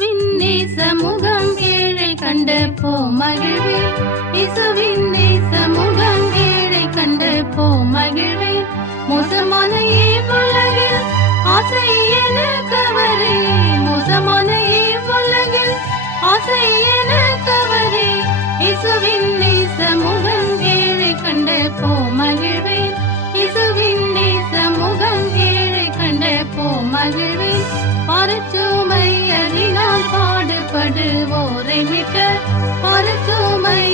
இசுவின் நேசமுகம் ஏழை கண்ட போ மகிழ்வே இசுவின் நேசமுகம் ஏழை கண்ட போ மகிழ்வே மோசமான இவ்வுலகில் ஆசை என கவரே மோசமான இவ்வுலகில் ஆசை என கவரே இசுவின் நேசமுகம் ஏழை கண்ட போ மகிழ்வே இசுவின் நேசமுகம் ஏழை கண்ட போ மகிழ்வே பரச்சுமையதினால் பாடுபடுவோரை மிக்க பரச்சுமையதினால்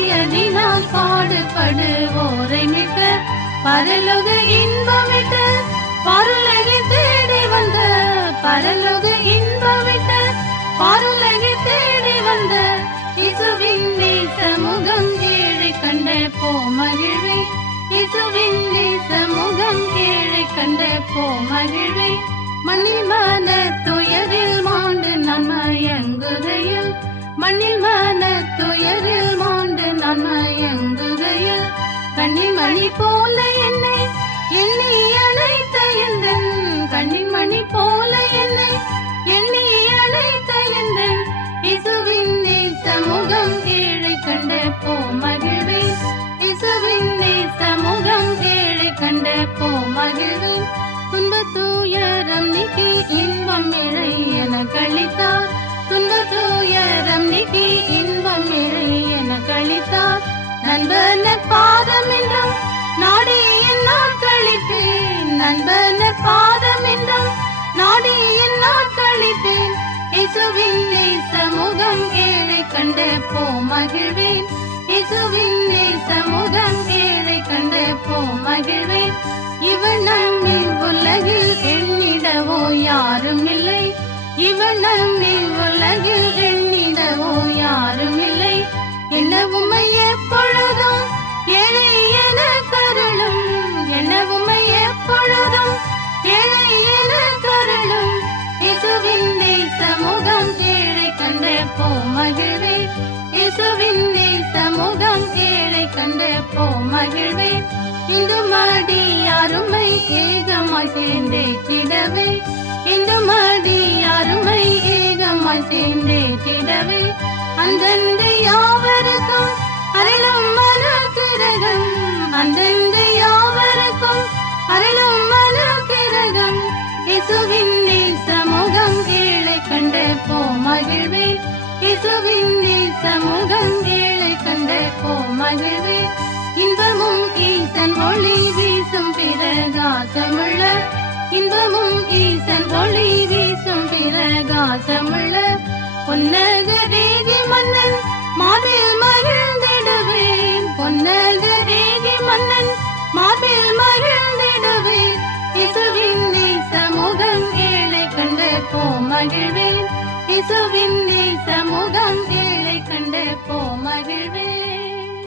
பாடுபடுவோரை மிக்க பரலோக இன்பமிட்ட பருலகை தேடி வந்த பரலோக இன்பமிட்ட பருலகை தேடி வந்த இசுவின் நேசமுகம் ஏழை கண்ட போ மகிழ்வே இசுவின் நேசமுகம் ஏழை கண்ட போ மகிழ்வே மண்ணில் மன துயரில் மாண்டு நம்ம எங்குகையில் மண்ணில் மன துயரில் மாண்டு நம்ம எங்குகையில் கண்ணின் மணி போல என்னை எண்ணி அழைத்த எந்தன் கண்ணின் மணி போல என்னை எண்ணி அழைத்த எந்தன் இசுவின் நேசமுகம் ஏழை கண்ட போ மகிழ்வே இசுவின் நேசமுகம் ஏழை கண்ட போ மகிழ்வே துன்ப துயரம் நீக்கி இன்பம் இறை என கழித்தார் துன்ப துயரம் நீக்கி இன்பம் இறை என கழித்தார் நண்பன பாதம் என்றும் நாடி என்னால் கழித்தேன் நண்பன பாதம் என்றும் நாடி என்னால் கழித்தேன் இசுவின் நேசமுகம் ஏழை கண்ட போ மகிழ்வேன் இசுவின் நேசமுகம் ஏழை கண்ட போ மகிழ்வேன் இவன் நம்மை உலகில் எண்ணிடவோ யாரும் இல்லை இவன் நம்மை உலகில் எண்ணிடவோ யாரும் இல்லை என்னவுமை எப்பொழுதும் ஏழை என கருளும் என்னவுமை எப்பொழுதும் ஏழை என கருளும் இசுவின் நேசமுகம் ஏழை கண்ட போ மகிழ்வே இசுவின் நேசமுகம் ஏழை கண்ட போ மகிழ்வே இந்து மடி அருமை ஏகமாய் சேர்ந்தே திடவே இந்து மடி அருமை ஏகமாய் சேர்ந்தே திடவே அந்தந்த யாவருக்கும் அருளும் மனக்கிரகம் அந்தந்த யாவருக்கும் அருளும் மனக்கிரகம் இசுவின் நேசமுகம் ஏழை கண்ட போ மகிழ்வே இசுவின் நேசமுகம் ஏழை கண்ட போ மகிழ்வே இன்பமும் ஈசன் ஒளி வீசும் பிரகாசமுள்ள இன்பமும் ஈசன் ஒளி வீசும் பிரகாசமுள்ள பொன்னக ரேகி மன்னன் மார்பில் மகிழ்ந்திடுவேன் பொன்னக ரேகி மன்னன் மார்பில் மகிழ்ந்திடுவேன் இசுவின் நேசமுகம் ஏழை கண்ட போ மகிழ்வேன் இசுவின் நேசமுகம் ஏழை கண்ட போ மகிழ்வேன்.